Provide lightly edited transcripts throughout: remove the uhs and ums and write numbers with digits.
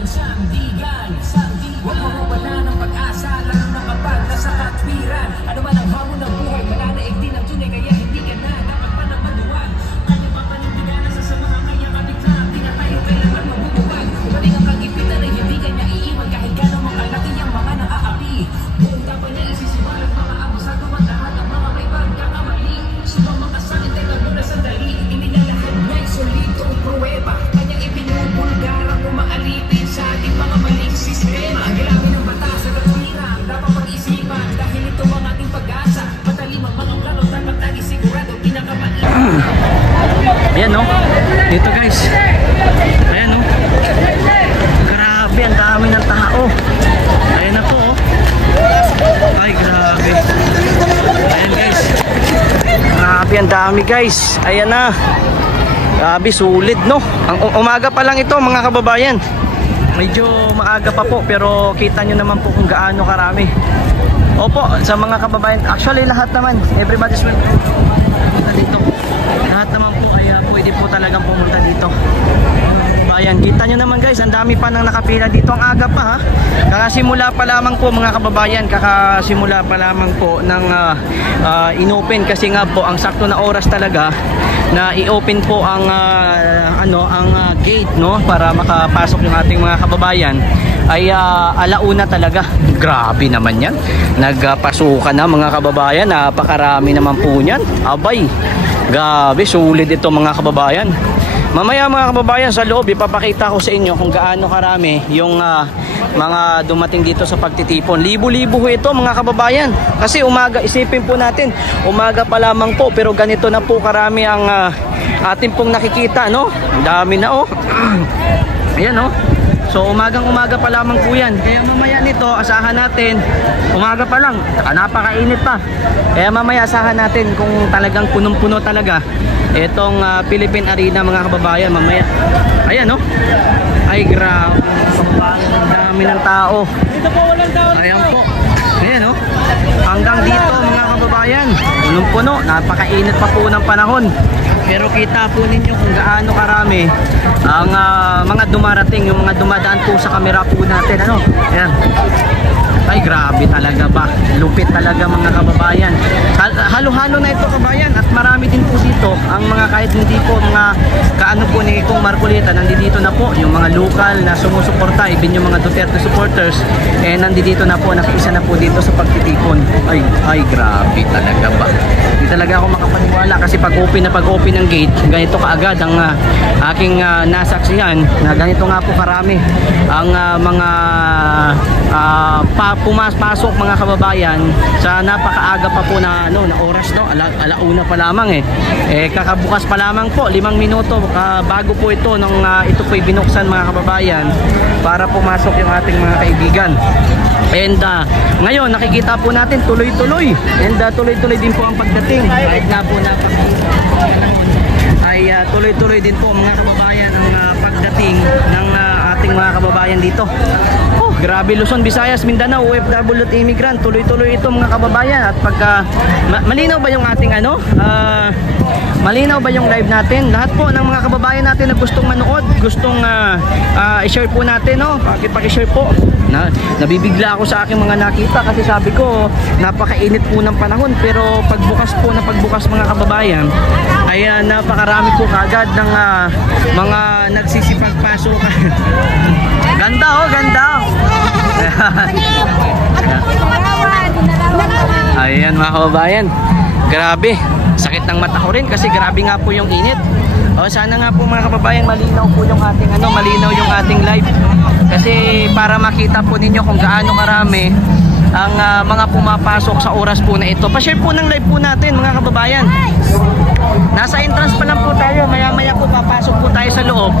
nagsandigan. Huwag mawawala ng pag-asa, lalo na kapag nasa katwiran. Ano man ang hamon ng buhay, mananaig din ang tunay, kaya hindi ka na dapat pa naman duwag. Kanya pa panindigan sa sama, kaya kabigla, di na tayo kailangan mabubuwag. Umaling ang kagipitan ay hindi ka niya iiwan, kahit gano'ng makalaki ang mga naaapi. Buong tapan niya isisiwalat mga abusado at lahat ang mga may pagkakamali. Subang makasalit ay muna sandali, hindi na lahat niya'y solidong pruweba. Kanya ipinubulgar ang umaalipin sa ating mga maling sistema. Ang galamin ng batas at katwiran, dapat pag-isipan dahil ito ang ating pag-asa. Matalim ang mga plano, dapat lagi sigurado pinakamatla. Ayan no, dito guys. Ayan no, grabe ang dami ng tao. Ayan na po oh. Ay grabe. Ayan guys, grabe ang dami guys. Ayan na, grabe sulit no. Ang umaga pa lang ito mga kababayan. Medyo maaga pa po pero kita nyo naman po kung gaano karami. Opo, sa mga kababayan, actually lahat naman, everybody's welcome pumunta dito. Lahat naman po ay pwede po talagang pumunta dito. Ayan, kita nyo naman guys, ang dami pa nang nakapila dito. Ang aga pa ha. Kakasimula pa lamang po mga kababayan, kakasimula pa lamang po ng inopen kasi nga po ang sakto na oras talaga na i-open po ang gate no para makapasok yung ating mga kababayan ay alauna talaga. Grabe naman yan. Nagpasukan na mga kababayan, napakarami naman po niyan. Abay, grabe, sulit ito mga kababayan. Mamaya mga kababayan sa loob ipapakita ko sa inyo kung gaano karami yung mga dumating dito sa pagtitipon. Libo-libo ito mga kababayan. Kasi umaga, isipin po natin, umaga pa lamang po pero ganito na po karami ang atin pong nakikita no. Ang dami na oh. Ayan oh. So umagang-umaga pa lamang po yan. Kaya mamaya nito asahan natin, umaga pa lang, napakainit pa. Kaya mamaya asahan natin kung talagang punong-puno talaga itong Philippine Arena mga kababayan mamaya. Ayan no. Ay grabe kababayan, ang dami ng tao. Ayan po. Ayan no. Hanggang dito mga kababayan, punong-puno, napakainit pa po ng panahon. Pero kita po ninyo kung gaano karami ang mga dumarating, yung mga dumadaan po sa kamera po natin. Ano? Ayan. Ay grabe talaga ba, lupit talaga mga kababayan. Halo-halo na ito kabayan at marami din po dito ang mga kahit hindi po mga kaano po ni Kong Marcolita, nandito na po yung mga lokal na sumusuporta, even yung mga Duterte supporters nandito na po, nakiisa na po dito sa pagtitipon. Ay grabe talaga ba, hindi talaga ako makapaniwala kasi pag-open ng gate, ganito kaagad ang aking nasaksihan na ganito nga po karami ang mga pumasok mga kababayan sa napakaaga pa po na na oras no, alauna pa lamang kakabukas pa lamang po 5 minuto bago po ito nung ito po binuksan mga kababayan para pumasok yung ating mga kaibigan. And ngayon nakikita po natin tuloy-tuloy and tuloy-tuloy din po ang pagdating kahit nga po ay tuloy-tuloy din po mga kababayan ang pagdating ng ating mga kababayan dito. Grabe, Luzon, Visayas, Mindanao, OFW at immigrant, tuloy-tuloy ito mga kababayan. At pagka malinaw ba yung ating malinaw ba yung live natin? Lahat po ng mga kababayan natin na gustong manood, gustong i-share po natin, no? Paki-share po. Nabibigla ako sa aking mga nakita kasi sabi ko napakainit po ng panahon pero pagbukas mga kababayan ay napakarami po kagad ng mga nagsisipagpasok. Ganda oh, ganda. Ayan mga kababayan, grabe, sakit ng mata ko rin kasi grabe nga po yung init. Sana nga po mga kababayan malinaw po yung ating malinaw yung ating live kasi para makita po ninyo kung gaano karami ang mga pumapasok sa oras po na ito. Pa-share po ng live po natin mga kababayan. Nasa entrance pa lang po tayo, maya-maya po papasok po tayo sa loob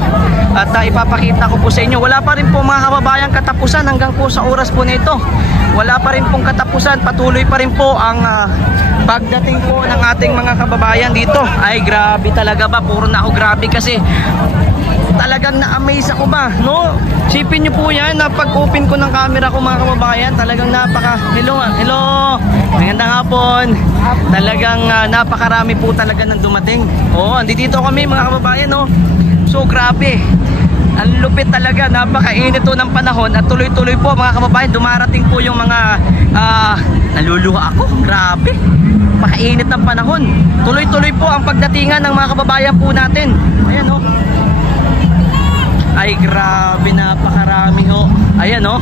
at ipapakita ko po sa inyo. Wala pa rin po mga kababayan katapusan hanggang po sa oras po na ito. Wala pa rin pong katapusan, patuloy pa rin po ang pagdating po ng ating mga kababayan dito. Ay grabe talaga ba, puro na ako grabe kasi talagang na-amaze ako ba, no? Sipin nyo po yan na pag-open ko ng camera ko mga kababayan, talagang hello, magandang hapon. Talagang napakarami po talaga ng dumating. Oo, andito kami mga kababayan, no? So grabe. Ang lupit talaga, napakainit po ng panahon at tuloy-tuloy po mga kababayan, dumarating po yung mga naluluha ako, grabe. Napakainit ng panahon. Tuloy-tuloy po ang pagdatingan ng mga kababayan po natin. Ayan oh. Ay grabe, napakarami ho. Ayan oh.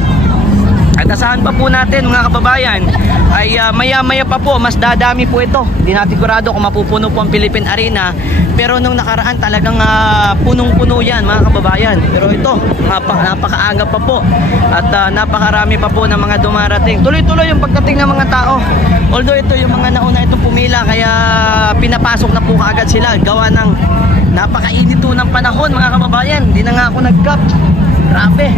At asahan pa po natin mga kababayan ay maya-maya pa po mas dadami po ito. Hindi natin sigurado kung mapupuno po ang Philippine Arena. Pero nung nakaraan talagang punong-puno yan mga kababayan. Pero ito napakaaga pa po. At napakarami pa po ng mga dumarating. Tuloy-tuloy yung pagdating ng mga tao. Although ito yung mga nauna itong pumila, kaya pinapasok na po kaagad sila. Gawa ng napakainit po ng panahon mga kababayan. Hindi na nga ako nag-gap. Grabe,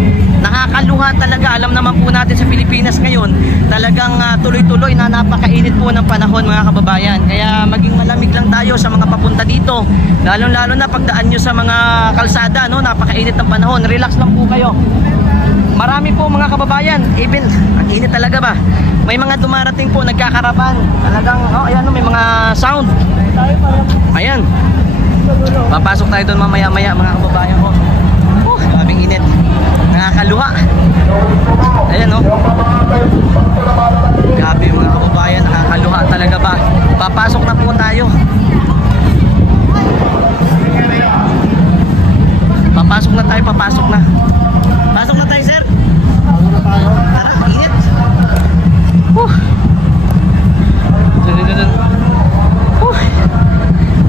nakakaluha talaga. Alam naman po natin sa Pilipinas ngayon, talagang tuloy-tuloy na napakainit po ng panahon mga kababayan. Kaya maging malamig lang tayo sa mga papunta dito. Lalo-lalo na pagdaan nyo sa mga kalsada, no? Napakainit ng panahon. Relax lang po kayo. Marami po mga kababayan, even, ang init talaga ba? May mga dumarating po, nagkakarapan. Talagang, oh, ayan, may mga sound. Ayan. Papasok tayo doon mamaya-maya mga kababayan ko. Grabing init. Nakakaluha. Ayan oh. Grabe mga kababayan, nakakaluha talaga ba? Papasok na po tayo. Papasok na tayo, papasok na. Pasok na tayo, sir. Tara, init.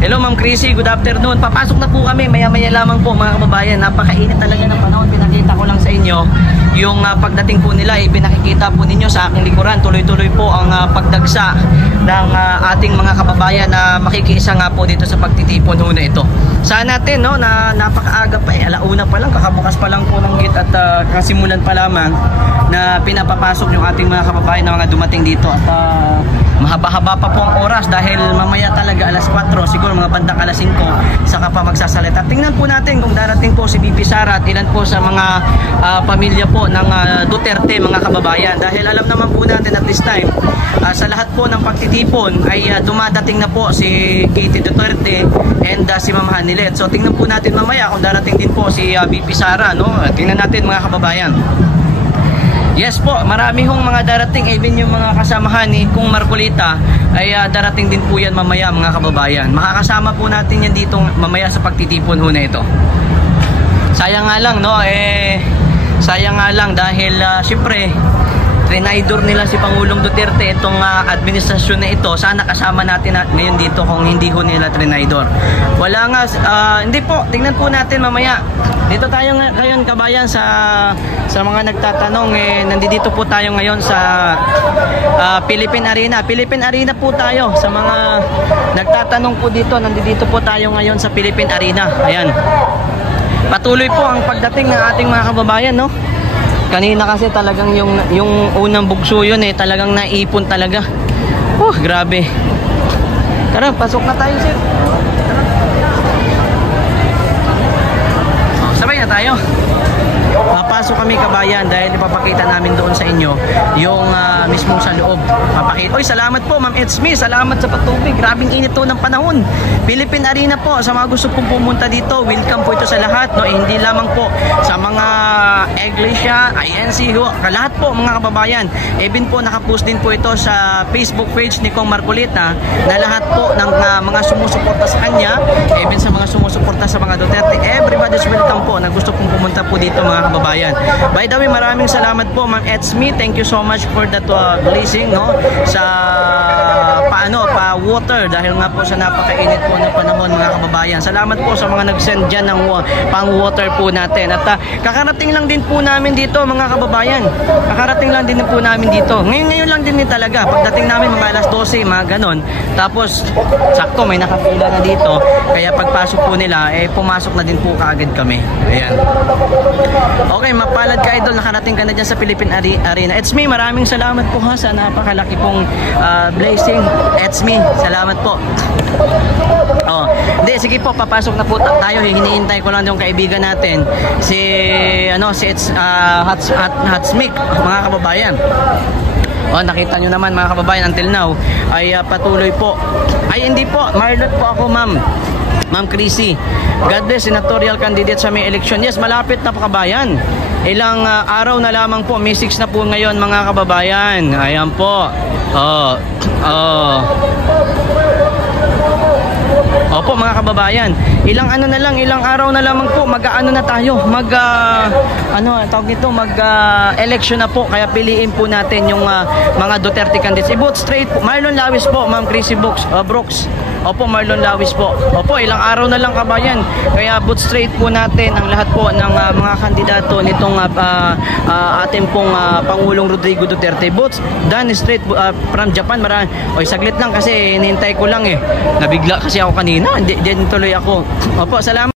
Hello Ma'am Chrissy, good afternoon. Papasok na po kami, maya-maya lamang po mga kababayan. Napakainit talaga ng panahon. Pinakita ko lang sa inyo yung pagdating po nila, pinakikita po ninyo sa aking likuran. Tuloy-tuloy po ang pagdagsa ng ating mga kababayan na makikiisa nga po dito sa pagtitipon ho na ito. Saan natin no, na napakaaga pa, alauna pa lang, kakabukas pa lang po ng gate at kasimulan pa lamang na pinapapasok yung ating mga kababayan na mga dumating dito. At mahaba-haba pa po ang oras dahil mamaya talaga alas 4, siguro mga bandang alas 5 saka pa magsasalita. Tingnan po natin kung darating po si BP Sara at ilan po sa mga pamilya po ng Duterte mga kababayan. Dahil alam naman po natin at this time sa lahat po ng pagtitipon ay dumadating na po si Katie Duterte and si Ma'am Hanilet. So tingnan po natin mamaya kung darating din po si BP Sara, no? Tingnan natin mga kababayan. Yes po, marami hong mga darating, even yung mga kasamahan ni Kung Marcolita ay darating din po yan mamaya mga kababayan. Makakasama po natin yan dito mamaya sa pagtitipon ho na ito. Sayang nga lang no, sayang nga lang dahil syempre trinidor nila si Pangulong Duterte itong administrasyon na ito. Sana kasama natin ngayon dito kung hindi ho nila trinidor. Wala nga, hindi po, tingnan po natin mamaya. Dito tayo ngayon kabayan sa mga nagtatanong, nandito po tayo ngayon sa Philippine Arena. Philippine Arena po tayo. Sa mga nagtatanong po dito, nandito po tayo ngayon sa Philippine Arena. Ayan. Patuloy po ang pagdating ng ating mga kababayan, no? Kanina kasi talagang yung unang bugso yun talagang naipon talaga. Grabe. Tara, pasok na tayo, sir. Sabay na tayo. Papasok kami kabayan dahil ipapakita namin doon sa inyo yung mismong sa loob. Papakita. Oy, salamat po Ma'am Etsmi, salamat sa patubig. Grabing init to ng panahon. Philippine Arena po, sa mga gusto pong pumunta dito, welcome po ito sa lahat, no? Hindi lamang po sa mga Iglesia, INC, lahat po mga kababayan. Even po nakapost din po ito sa Facebook page ni Kong Marcolita na lahat po ng mga sumusuporta sa kanya, even sa mga sumusuporta sa mga Duterte, everybody's welcome po na gusto pong pumunta po dito mga kababayan. By the way, maraming salamat po Ma'am Etsmi. Thank you so much for that blessing, no? Sa water dahil nga po sa napakainit po na panahon mga kababayan. Salamat po sa mga nag-send dyan ng pang water po natin. At kakarating lang din po namin dito mga kababayan. Kakarating lang din po namin dito. Ngayon lang din talaga. Pagdating namin mga alas 12, mga ganon. Tapos sakto may nakapila na dito. Kaya pagpasok po nila, pumasok na din po kaagad kami. Ayan. Okay, mapalad ka idol, nakarating ka na dyan sa Philippine Arena. It's me, maraming salamat po ha sa napakalaki pong blessing. It's me, salamat po. Hindi, sige po, papasok na po tayo. Hinihintay ko lang yung kaibigan natin si Hatsmik, mga kababayan. Nakita nyo naman mga kababayan, until now ay patuloy po. Ay hindi po, Marlot po ako ma'am. Ma'am Chrissy. God bless, senatorial candidate sa may eleksyon. Yes, malapit na po kabayan. Ilang araw na lamang po, May 6 na po ngayon mga kababayan. Ayan po. Opo mga kababayan, ilang araw na lamang po mag-ano na tayo, election na po, kaya piliin po natin yung mga Duterte candidates. I-vote straight po. Marlon Lawis po, Ma'am Chrissy Brooks. Opo, Marlon Lawis po. Opo, ilang araw na lang kabayan, kaya vote straight po natin ang lahat po ng mga kandidato nitong ating pong Pangulong Rodrigo Duterte. Votes done straight from Japan. Oy, saglit lang kasi hinihintay ko lang eh. Nabigla kasi ako kanina. Hindi tuloy ako. Opo, salamat.